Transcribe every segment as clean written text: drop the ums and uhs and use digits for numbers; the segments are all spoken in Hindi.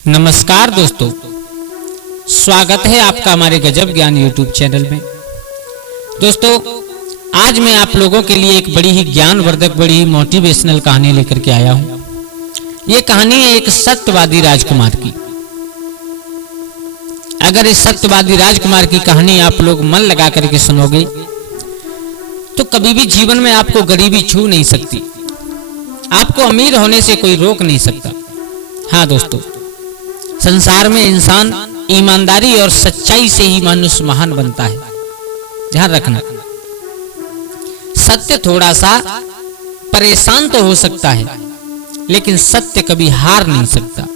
नमस्कार दोस्तों, स्वागत है आपका हमारे गजब ज्ञान यूट्यूब चैनल में। दोस्तों, आज मैं आप लोगों के लिए एक बड़ी ही ज्ञानवर्धक, बड़ी ही मोटिवेशनल कहानी लेकर के आया हूं। ये कहानी है एक सत्यवादी राजकुमार की। अगर इस सत्यवादी राजकुमार की कहानी आप लोग मन लगा करके सुनोगे तो कभी भी जीवन में आपको गरीबी छू नहीं सकती, आपको अमीर होने से कोई रोक नहीं सकता। हाँ दोस्तों, संसार में इंसान ईमानदारी और सच्चाई से ही मनुष्य महान बनता है। ध्यान रखना, सत्य थोड़ा सा परेशान तो हो सकता है, लेकिन सत्य कभी हार नहीं सकता।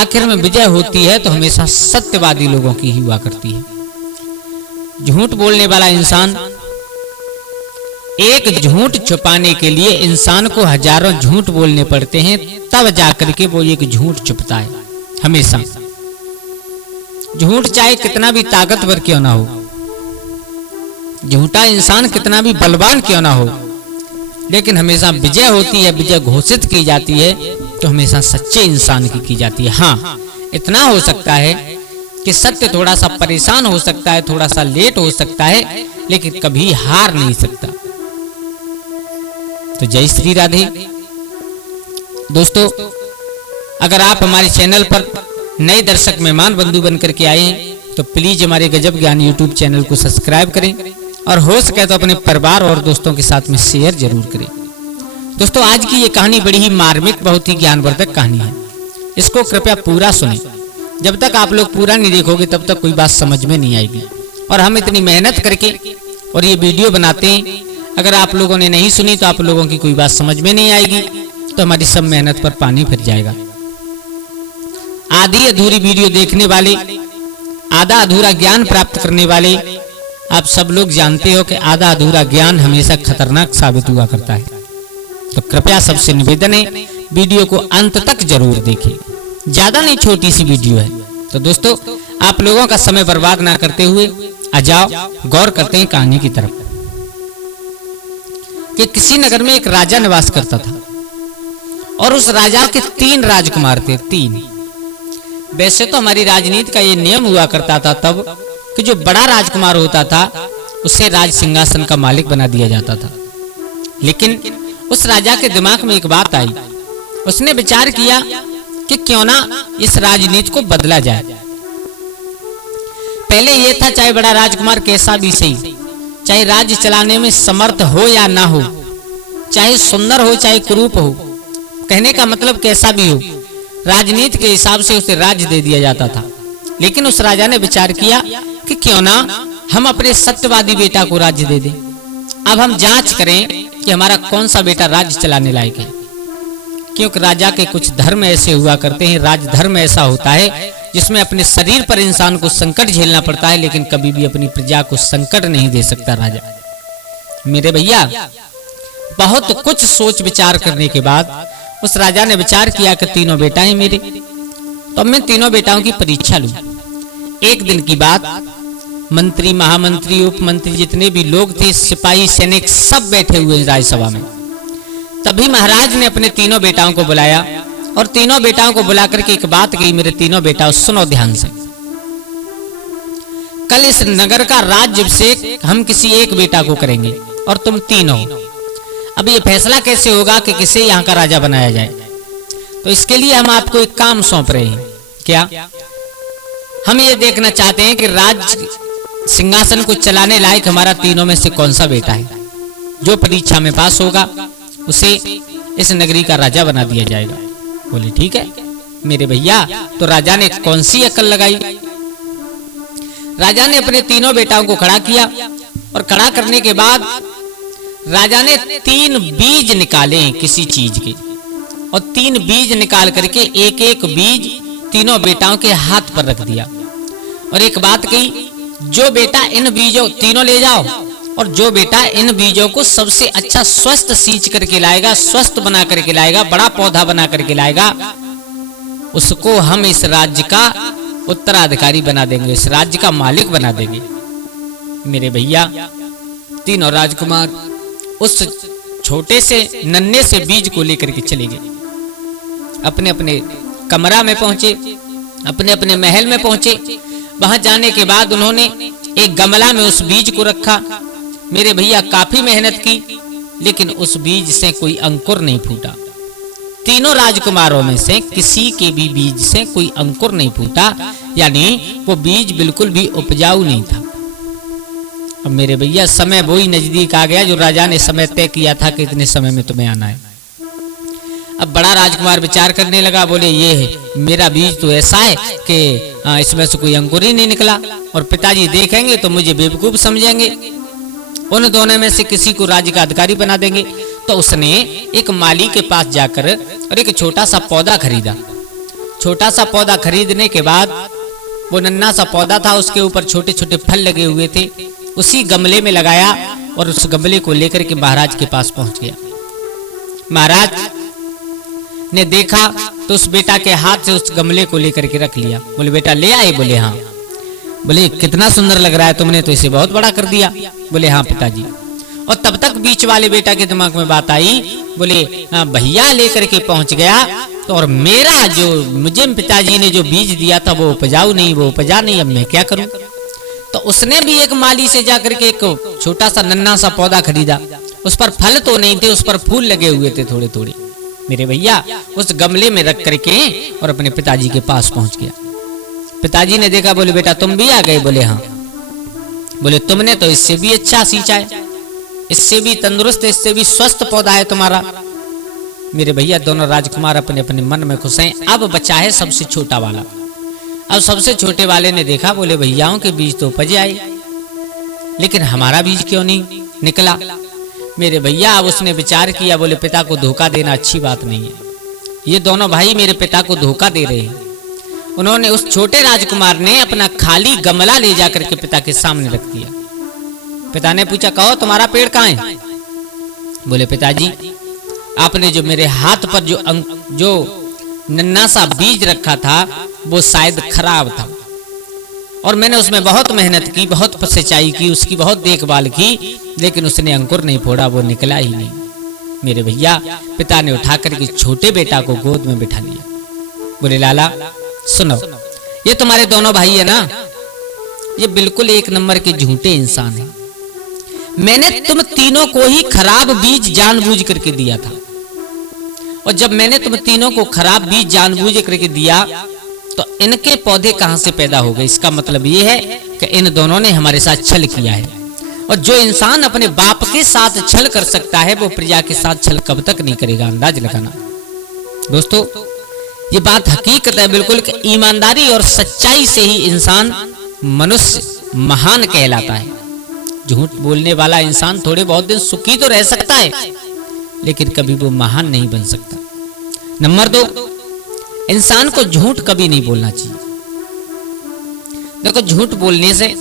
आखिर में विजय होती है तो हमेशा सत्यवादी लोगों की ही हुआ करती है। झूठ बोलने वाला इंसान, एक झूठ छुपाने के लिए इंसान को हजारों झूठ बोलने पड़ते हैं, तब जाकर के वो एक झूठ छुपता है। हमेशा झूठ चाहे कितना भी ताकतवर क्यों ना हो, झूठा इंसान कितना भी बलवान क्यों ना हो, लेकिन हमेशा विजय होती है, विजय घोषित की जाती है तो हमेशा सच्चे इंसान की जाती है। हाँ, इतना हो सकता है कि सत्य थोड़ा सा परेशान हो सकता है, थोड़ा सा लेट हो सकता है, लेकिन कभी हार नहीं सकता। तो जय श्री राधे। दोस्तों, अगर आप हमारे चैनल पर नए दर्शक मेहमान बंधु बनकर के आए हैं तो प्लीज हमारे गजब ज्ञान यूट्यूब चैनल को सब्सक्राइब करें और हो सके तो अपने परिवार और दोस्तों के साथ में शेयर जरूर करें। दोस्तों, आज की ये कहानी बड़ी ही मार्मिक, बहुत ही ज्ञानवर्धक कहानी है। इसको कृपया पूरा सुनें। जब तक आप लोग पूरा नहीं देखोगे तब तक कोई बात समझ में नहीं आएगी। और हम इतनी मेहनत करके और ये वीडियो बनाते हैं, अगर आप लोगों ने नहीं सुनी तो आप लोगों की कोई बात समझ में नहीं आएगी, तो हमारी सब मेहनत पर पानी फिर जाएगा। आधी अधूरी वीडियो देखने वाले, आधा अधूरा ज्ञान प्राप्त करने वाले, आप सब लोग जानते हो कि आधा अधूरा ज्ञान हमेशा खतरनाक साबित हुआ करता है। तो कृपया सबसे निवेदन है, वीडियो को अंत तक जरूर देखें। ज्यादा नहीं, छोटी सी वीडियो है। तो दोस्तों, आप लोगों का समय बर्बाद ना करते हुए आ जाओ, गौर करते हैं कहानी की तरफ। कि किसी नगर में एक राजा निवास करता था और उस राजा के 3 राजकुमार थे। 3। वैसे तो हमारी राजनीति का ये नियम हुआ करता था तब कि जो बड़ा राजकुमार होता था उसे राज सिंहासन का मालिक बना दिया जाता था। लेकिन उस राजा के दिमाग में एक बात आई। उसने विचार किया कि क्यों ना इस राजनीति को बदला जाए। पहले यह था, चाहे बड़ा राजकुमार कैसा भी सही, चाहे राज्य चलाने में समर्थ हो या ना हो, चाहे सुंदर हो चाहे कुरूप हो, कहने का मतलब कैसा भी हो, राजनीति के हिसाब से उसे राज्य दे दिया जाता था। लेकिन उस राजा ने विचार किया कि क्यों ना हम अपने सत्यवादी बेटा को राज्य दे दें। अब हम जांच करें कि हमारा कौन सा बेटा राज्य चलाने लायक है। क्योंकि राजा के कुछ धर्म ऐसे हुआ करते हैं, राज धर्म ऐसा होता है जिसमें अपने शरीर पर इंसान को संकट झेलना पड़ता है, लेकिन कभी भी अपनी प्रजा को संकट नहीं दे सकता राजा। मेरे भैया, बहुत कुछ सोच विचार करने के बाद उस राजा ने विचार किया कि 3 बेटा हैं मेरे, तो मैं 3 बेटाओं की परीक्षा लूं। एक दिन की बात, मंत्री, महामंत्री, उपमंत्री, जितने भी लोग थे, सिपाही, सैनिक, सब बैठे हुए हैं राज्यसभा में। तभी महाराज ने अपने 3 बेटाओं को बुलाया और 3 बेटाओं को बुला करके एक बात कही, मेरे 3 बेटाओं सुनो ध्यान से। कल इस नगर का राज्याभिषेक हम किसी एक बेटा को करेंगे और तुम 3 हो। अब ये फैसला कैसे होगा कि किसे यहाँ का राजा बनाया जाए, तो इसके लिए हम आपको एक काम सौंप रहे हैं। क्या? हम ये देखना चाहते हैं कि राज्य सिंहासन को चलाने लायक हमारा 3 में से कौन सा बेटा है। जो परीक्षा में पास होगा उसे इस नगरी का राजा बना दिया जाएगा। बोले ठीक है मेरे भैया। तो राजा ने कौन सी अकल लगाई? राजा ने अपने 3 बेटाओं को खड़ा किया और खड़ा करने के बाद राजा ने 3 बीज निकाले किसी चीज के, और 3 बीज निकाल करके एक बीज 3 बेटाओं के हाथ पर रख दिया और एक बात कही, जो बेटा इन बीजों 3 ले जाओ, और जो बेटा इन बीजों को सबसे अच्छा स्वस्थ सींच करके लाएगा, स्वस्थ बना करके लाएगा, बड़ा पौधा बना करके लाएगा, उसको हम इस राज्य का उत्तराधिकारी बना देंगे, इस राज्य का मालिक बना देंगे। मेरे भैया, 3 राजकुमार उस छोटे से नन्हे से बीज को लेकर के चले गए, अपने अपने कमरा में पहुंचे, अपने अपने महल में पहुंचे। वहां जाने के बाद उन्होंने एक गमला में उस बीज को रखा। मेरे भैया काफी मेहनत की, लेकिन उस बीज से कोई अंकुर नहीं फूटा। तीनों राजकुमारों में से किसी के भी बीज से कोई अंकुर नहीं फूटा, यानी वो बीज बिल्कुल भी उपजाऊ नहीं था। अब मेरे भैया समय वो ही नजदीक आ गया जो राजा ने समय तय किया था कि इतने समय में तुम्हें आना है। अब बड़ा राजकुमार विचार करने लगा, बोले ये है मेरा बीज तो ऐसा है कि इसमें से कोई अंकुर ही नहीं निकला, और पिताजी देखेंगे तो मुझे बेवकूफ समझेंगे, उन दोनों में से किसी को राज्य का अधिकारी बना देंगे। तो उसने एक माली के पास जाकर और एक छोटा सा पौधा खरीदा। छोटा सा पौधा खरीदने के बाद वो नन्हा सा पौधा था, उसके ऊपर छोटे छोटे फल लगे हुए थे, उसी गमले में लगाया और उस गमले को लेकर के महाराज के पास पहुंच गया। महाराज ने देखा तो उस बेटा के हाथ से उस गमले को लेकर के रख लिया। बोले बेटा ले आए? बोले हाँ। बोले कितना सुंदर लग रहा है, तुमने तो इसे बहुत बड़ा कर दिया। बोले हाँ पिताजी। और तब तक बीच वाले बेटा के दिमाग में बात आई, बोले भैया लेकर के पहुंच गया तो और मेरा जो मुझे पिताजी ने जो बीज दिया था वो उपजाऊ नहीं, वो उपजा नहीं, अब मैं क्या करूं। तो उसने भी एक माली से जाकर के एक छोटा सा नन्हा सा पौधा खरीदा। उस पर फल तो नहीं थे, उस पर फूल लगे हुए थे थोड़े थोड़े। मेरे भैया उस गमले में रख करके और अपने पिताजी के पास पहुंच गया। पिताजी ने देखा, बोले बेटा तुम भी आ गए? बोले हाँ। बोले तुमने तो इससे भी अच्छा सींचा है, इससे भी तंदुरुस्त, इससे भी स्वस्थ पौधा है तुम्हारा। मेरे भैया दोनों राजकुमार अपने अपने मन में खुश हैं। अब बचा है सबसे छोटा वाला। अब सबसे छोटे वाले ने देखा, बोले भैयाओं के बीज तो उपजे आए, लेकिन हमारा बीज क्यों नहीं निकला। मेरे भैया अब उसने विचार किया, बोले पिता को धोखा देना अच्छी बात नहीं है, ये दोनों भाई मेरे पिता को धोखा दे रहे हैं। उन्होंने उस छोटे राजकुमार ने अपना खाली गमला ले जाकर के पिता के सामने रख दिया। पिता ने पूछा, कहो तुम्हारा पेड़ कहाँ है? बोले पिताजी आपने जो मेरे हाथ पर जो नन्हा सा बीज रखा था वो शायद खराब था, और मैंने उसमें बहुत मेहनत की, बहुत सिंचाई की, उसकी बहुत देखभाल की, लेकिन उसने अंकुर नहीं फोड़ा, वो निकला ही नहीं। मेरे भैया पिता ने उठाकर के छोटे बेटा को गोद में बिठा लिया। बोले लाला सुनो, ये तुम्हारे दोनों भाई है ना, ये बिल्कुल एक नंबर के झूठे इंसान हैं। मैंने तुम तीनों को ही खराब बीज जानबूझ करके दिया था, और जब मैंने तुम तीनों को खराब बीज जानबूझ करके दिया तो इनके पौधे कहां से पैदा हो गए। इसका मतलब ये है कि इन दोनों ने हमारे साथ छल किया है, और जो इंसान अपने बाप के साथ छल कर सकता है वो प्रजा के साथ छल कब तक नहीं करेगा, अंदाज लगाना। दोस्तों ये बात हकीकत है बिल्कुल कि ईमानदारी और सच्चाई से ही इंसान मनुष्य महान कहलाता है। झूठ बोलने वाला इंसान थोड़े बहुत दिन सुखी तो रह सकता है, लेकिन कभी वो महान नहीं बन सकता। नंबर 2, इंसान को झूठ कभी नहीं बोलना चाहिए। देखो झूठ बोलने से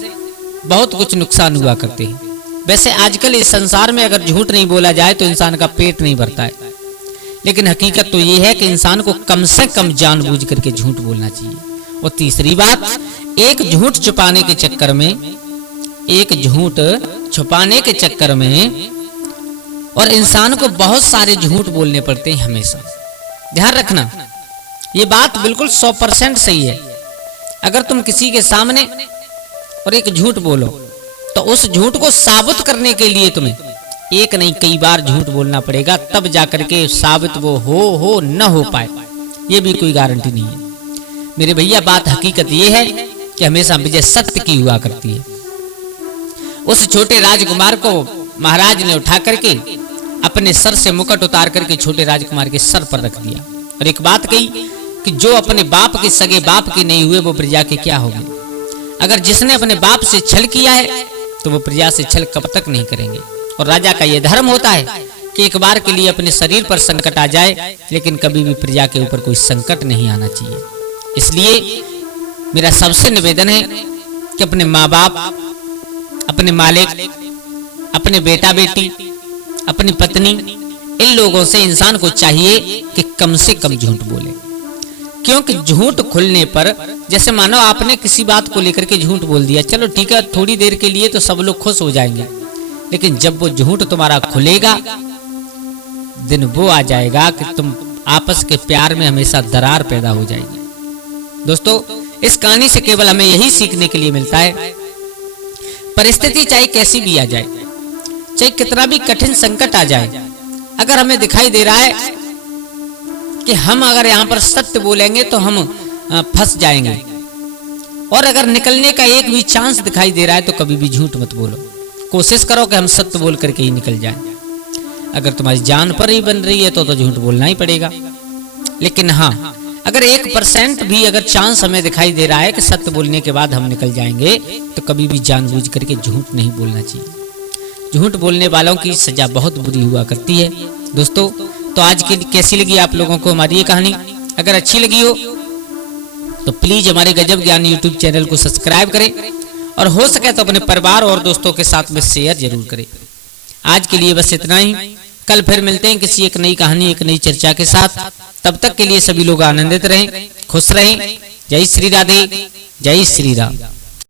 बहुत कुछ नुकसान हुआ करते हैं। वैसे आजकल इस संसार में अगर झूठ नहीं बोला जाए तो इंसान का पेट नहीं भरता है, लेकिन हकीकत तो ये है कि इंसान को कम से कम जानबूझ करके झूठ बोलना चाहिए। और तीसरी बात, एक झूठ छुपाने के चक्कर में और इंसान को बहुत सारे झूठ बोलने पड़ते हैं हमेशा। ध्यान रखना, ये बात बिल्कुल 100% सही है। अगर तुम किसी के सामने और एक झूठ बोलो तो उस झूठ को साबित करने के लिए तुम्हें एक नहीं कई बार झूठ बोलना पड़ेगा, तब जाकर के साबित वो हो न हो पाए, ये भी कोई गारंटी नहीं है। मेरे भैया बात हकीकत ये है कि हमेशा विजय सत्य की हुआ करती है। उस छोटे राजकुमार को महाराज ने उठा करके अपने सर से मुकुट उतार करके छोटे राजकुमार के सर पर रख दिया, और एक बात कही कि जो अपने बाप के सगे बाप के नहीं हुए वो प्रजा के क्या होंगे। अगर जिसने अपने बाप से छल किया है तो वो प्रजा से छल कब तक नहीं करेंगे। और राजा का यह धर्म होता है कि एक बार के लिए अपने शरीर पर संकट आ जाए, लेकिन कभी भी प्रजा के ऊपर कोई संकट नहीं आना चाहिए। इसलिए मेरा सबसे निवेदन है कि अपने माँ बाप, अपने मालिक, अपने बेटा बेटी, अपनी पत्नी, इन लोगों से इंसान को चाहिए कि कम से कम झूठ बोले। क्योंकि झूठ खुलने पर, जैसे मानो आपने किसी बात को लेकर के झूठ बोल दिया, चलो ठीक है थोड़ी देर के लिए तो सब लोग खुश हो जाएंगे, लेकिन जब वो झूठ तुम्हारा खुलेगा दिन वो आ जाएगा कि तुम आपस के प्यार में हमेशा दरार पैदा हो जाएगी। दोस्तों, इस कहानी से केवल हमें यही सीखने के लिए मिलता है, परिस्थिति चाहे कैसी भी आ जाए, चाहे कितना भी कठिन संकट आ जाए, अगर हमें दिखाई दे रहा है कि हम अगर यहाँ पर सत्य बोलेंगे तो हम फंस जाएंगे, और अगर निकलने का एक भी चांस दिखाई दे रहा है तो कभी भी झूठ मत बोलो। कोशिश करो कि हम सत्य बोल करके ही निकल जाएं। अगर तुम्हारी जान पर ही बन रही है तो झूठ बोलना ही पड़ेगा। लेकिन हाँ, अगर 1% भी अगर चांस हमें दिखाई दे रहा है कि सत्य बोलने के बाद हम निकल जाएंगे तो कभी भी जानबूझ करके झूठ नहीं बोलना चाहिए। झूठ बोलने वालों की सजा बहुत बुरी हुआ करती है। दोस्तों, तो आज की कैसी लगी आप लोगों को हमारी ये कहानी? अगर अच्छी लगी हो तो प्लीज हमारे गजब ज्ञान यूट्यूब चैनल को सब्सक्राइब करें, और हो सके तो अपने परिवार और दोस्तों के साथ में शेयर जरूर करें। आज के लिए बस इतना ही। कल फिर मिलते हैं किसी एक नई कहानी, एक नई चर्चा के साथ। तब तक के लिए सभी लोग आनंदित रहें, खुश रहें। जय श्री राधे, जय श्री राम।